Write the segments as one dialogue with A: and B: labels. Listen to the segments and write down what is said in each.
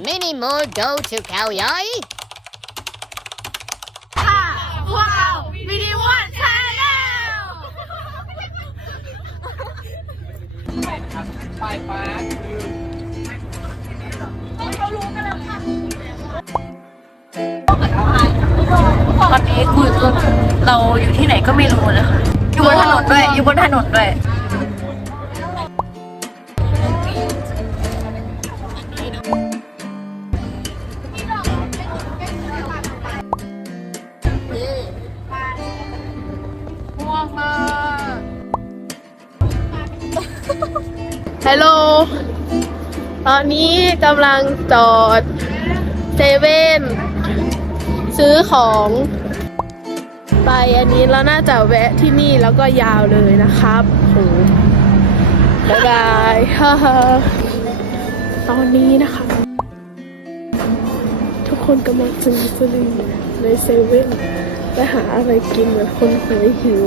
A: Many more go to เขาใหญ่
B: พวกเราวิดีโอชาแนล
C: ตอนนี้คือเราอยู่ที่ไหนก็ไม่รู้นะคะอยู่บนถนนด้วย อยู่บนถนนด้วย
D: ฮัลโหล ตอนนี้กำลังจอดเซเว่นซื้อของไปอันนี้เราน่าจะแวะที่นี่แล้วก็ยาวเลยนะครับโหบ๊ายบายตอนนี้นะคะ ทุกคนกำลังจึงสลิงในเซเว่นไปหาอะไรกินเหมือนคนหายหิว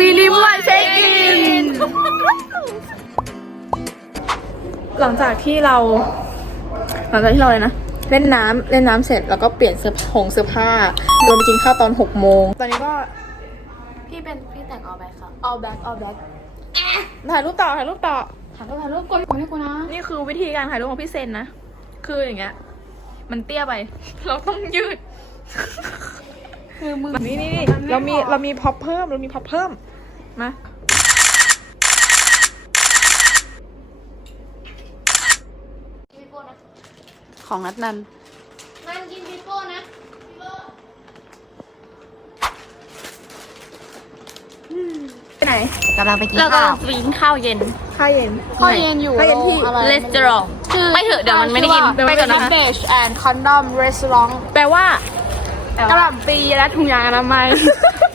D: มินิมอลเช็คอิน หลังจากที่เรา หลังจากที่เราเลยนะ เล่นน้ำเล่นน้ำเสร็จแล้วก็เปลี่ยนเสื้อผงเสื้อผ้าลงไปกินข้าวตอนหกโมง ตอนนี้ก็
C: พี่เป็นพี่แต่งออแบ็คค่ะ
D: all back all back ถ่ายรูปต่อถ่ายรูปต่อ
C: ถ่ายรูปถ่ายรูปกดกดให้กูนะ
D: นี่คือวิธีการถ่ายรูปของพี่เซนนะ คืออย่างเงี้ย มันเตี้ยไป เราต้องยืด คือมือนี่นี่นี่เรามีเรามีพ็อปเพิ่มเรามีพ็อปเพิ่มมาของนัดนัน
B: มันกินปิโป้นะ
D: ไปไหน
A: กำลังไปกิน
C: เรา
A: ข้าว
C: กำลังจะไปกินข้าวเย็น
D: ข้าวเย็น
B: ข้าวเย็นอยู่
D: ข้าวเย็นที่
B: อะไร
C: เลสเตอรอง ไม่เถอะเดี๋ยวมันไม่ได้กิน
D: เดี๋ยว
C: ไป
D: ไม่
C: ก่อน
D: ได้
C: นะคะ
B: เบชแอนด์คอนดอมรีสอร์ท
D: แปลว่า กระหล่ำปีและถุงยางอนามัย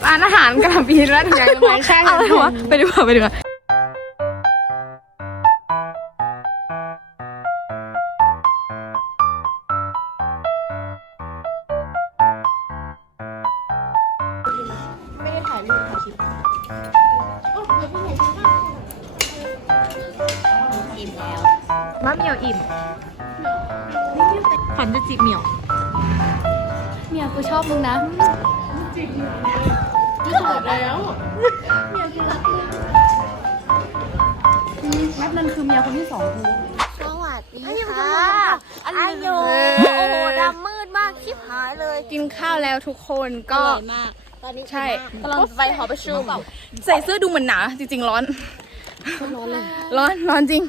D: ร้านอาหารกระหล่ำปีและถุงยางอนามัยใช่
C: อะไรวะ
D: ไปดีกว่าไปดีกว่าม้าเหมียวอิ่มขวัญจะจีบเหมียว
C: เนี่ยกูชอบมึงนะ
D: นัดนันคือเมียคนที่สองกู
B: สวัสดีค่ะอันนี้โอ้โหดำมืดมากชิบหายเลย
D: กินข้าวแล้วทุกคนก็
B: มากตอนนี้
D: ใช่
B: กำลังไปหอประชุม
D: ใส่เสื้อดูเหมือนหนาจริงๆร้อน ร้อนร้อนจริง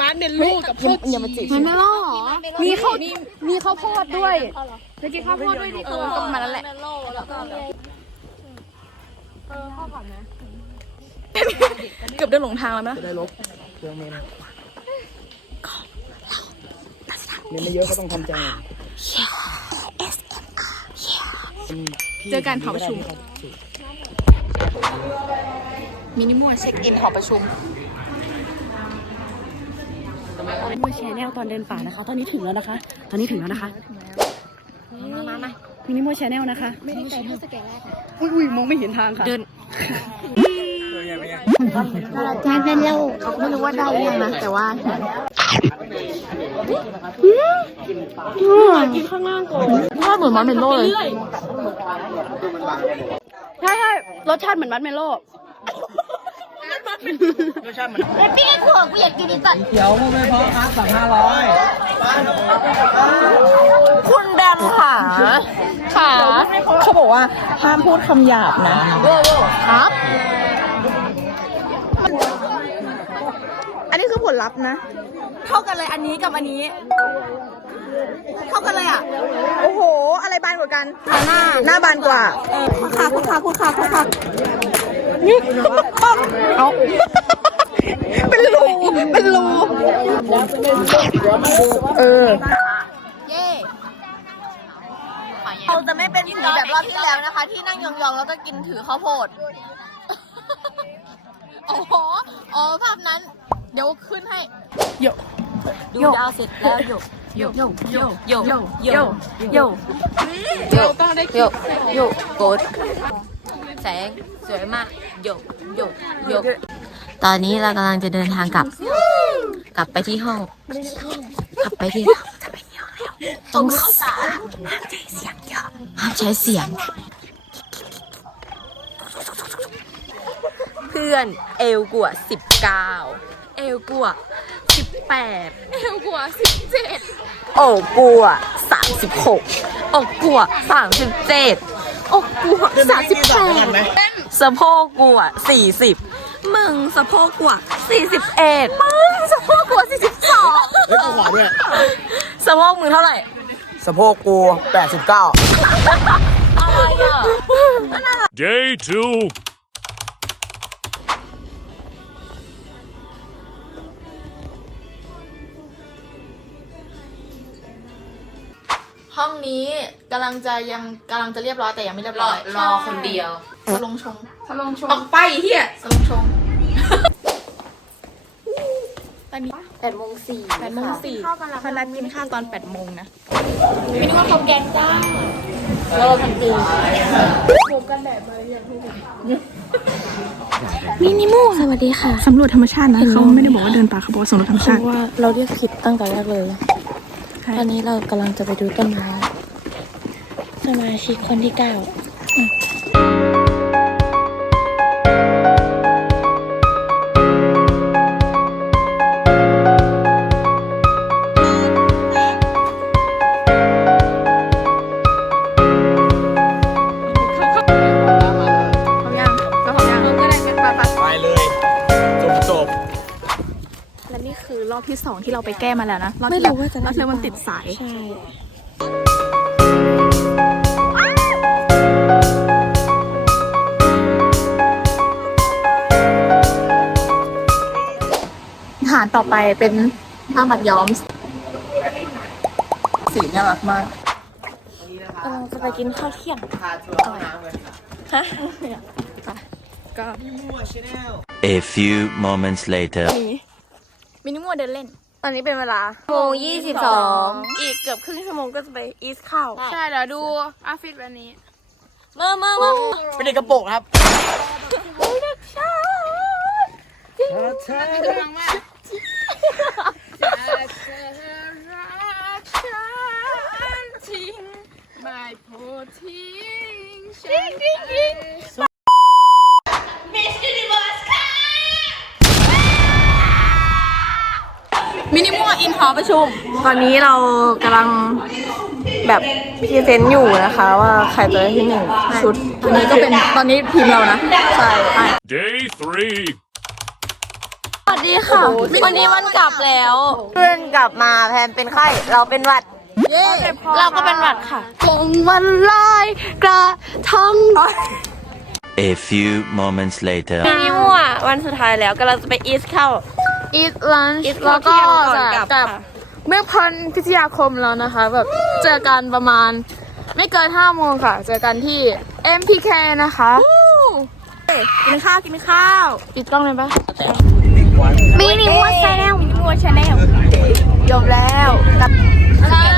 D: มาเดนลูกกับพวกอย่ามาจีบ
B: มันไม่รอหรอ
D: มีข้าวมีข้าวโพดด้วยจะกินข้าวโพดด้วยดีกว่าก็ประมาณนั้นแหละเกือบเดินหลงทางแล้วนะ
E: ได้ลบเครื่องเมนเมนไม่เยอะก็ต้องทำใจหน่อยอืมพี่
D: เจอกันหอประชุม มินิมอลเช็คอินหอประชุม
F: มินิมอลแชนแนลตอนเดินป่านะคะ ตอนนี้ถึงแล้วนะคะ ตอนนี้ถึงแล้วนะคะ
B: มามามา
F: มินิมอลแชนแนลนะคะ ไม่ได้ไกลเท่าสแกนแรกอุ้ยอุ้ยมองไม่เห็นทางค่ะ เดิน
B: จานเป็นแล้วไม่รู้ว่าได้หรือยังนะแต่ว่า
D: กินข้างล่างก่อน
C: ว่าเหมือนมันเป็นโลเลย
F: ใช่ใช่รสชาติเหมือนมัดเมโล่
B: แต่พี่ก็ขวกูอยากกินอีกก่อน
E: เขียวไม่พอครับสั่งห้าร้อย
C: คุณแบมค่ะค่ะเขาบอกว่าห้ามพูดคำหยาบนะครับ
D: อันนี้คือผลลัพธ์นะ
C: เท่ากันเลยอันนี้กับอันนี้ เท่ากันเลยอะ
D: โอ้โห อะไรบานกว่ากัน หน้า หน้าบานกว่า
C: คุณค่ะคุณค่ะคุณค่ะคุณค่ะ
D: เอาเป็นรูเป็นรูเออ
B: เย่เราจะไม่เป็นผีแบบรอบที่แล้วนะคะ ที่นั่งยองๆแล้วก็กินถือข้าวโพดโอ้
D: อ๋ออ๋อภาพนั้น เดี๋ยวขึ้นให้
C: ดูดาวเสร็จแล้วโยโยโยโยโยโยโยโยโยต้องได้โยโยโกดแสง สวยมากโยโยโยตอนนี้เรากำลังจะเดินทางกลับ กลับไปที่ห้อง กลับไปที่ห้องจะไปที่ห้องแล้วต้องห้ามใช้เสียงเยอะห้ามใช้เสียง เพื่อนเอลกัวสิบเก้าเอลกัวสิบแปด
D: เอวกว่าสิบเจ็ด
C: โอ้กัวสามสิบหกโอ้กัวสามสิบเจ็ดโอ้กัวสามสิบแปด สะโพกกัวสี่สิบมึงสะโพกกัวสี่สิบเอ็ดมึงสะโพกกัวสี่สิบสอง
E: เฮ้ยกูขอด้วย
C: สะโพกมึงเท่าไหร่
E: สะโพกกู89
C: อะไรอะ
G: Day two.
D: ห้องนี้กำลังจะยังกำลังจะเรียบร้อยแต่ยังไม่เรียบร้อย
C: รอคนเดียว
D: สลงชงสลงชง
C: ออกไปเฮีย
D: สลงชงตอนนี้แปดโมงสี่แปดโมงสี่เขานัดกินข้าวตอนแปดโมงนะไม่นึกว่าเขาแกงจ้าเราทำจริง
F: มินิโมสวัสดีค่ะ สำรวจธรรมชาตินะเขาไม่ได้บอกว่าเดินป่าเขาบอกว่าสำรวจธรรมชาติ
H: ว่าเราเรียกผิดตั้งแต่แรกเลย ตอนนี้เรากำลังจะไปดูต้นไม้สมาชิกคนที่เก้า
D: เขา ที่สองที่เราไปแก้มาแล้วนะรอบ
H: ไม่
D: ที่
H: รู้ว่าจะ
D: รอบที่
H: ได้
D: แล้วมันติดสาย
H: ใช่
D: อาหารต่อไปเป็นผ้าหมัดย้อม สีน่ารักมาก
H: กำลังจะไปกินข้าวเที่ยง
D: ก็
I: A few moments later.
D: มินิมัวเดินเล่น
H: ตอนนี้เป็นเวลา
C: โมงยี่สิบสอง
H: อีกเกือบครึ่งชั่วโมงก็จะไปอีสข้าว
D: ใช่เดี๋ยวดูอาฟิตวันนี้
C: เมื่อเมื่อเมื่อ
E: เป็นเด็กกระโปรงครับ
D: มิ นิมัวอินหอประชุม
H: ตอนนี้เรากำลังแบบพรีเซนต์อยู่นะคะว่าใครจะได้ที่หนึ่งชุด
D: อันนี้ก็เป็นตอนนี้ทีมเรานะ
H: ใช่
G: Day three.
C: สวัสดีค่ะ วันนี้วันกลับแล้ว เพื่อนกลับมาแพนเป็นไข้ เราเป็นหวัด
H: เราก็เป็นหวัดค่ะกงวันลอยกระทง
I: A few moments later.
H: มินิมัววันสุดท้ายแล้วกำลังจะไปอีสเข้า
D: อีทลันช์
H: Eat
D: แล้วก็
H: ข้าวเที่ยงก่อน
D: จะ
H: กลับ
D: กลับ
H: ค่ะ
D: เมื่อพันพิทยาคมแล้วนะคะ แบบเจอกันประมาณ ไม่เกิน5โมงค่ะ เจอกันที่ MPK นะคะ
H: กินข้าว กินข้าว
D: ปิดกล้องเลยปะ
C: มินิมัวชาแนล
D: มินิมัวชาแนลจบแล้วกลับ
C: กลับแล้วกลั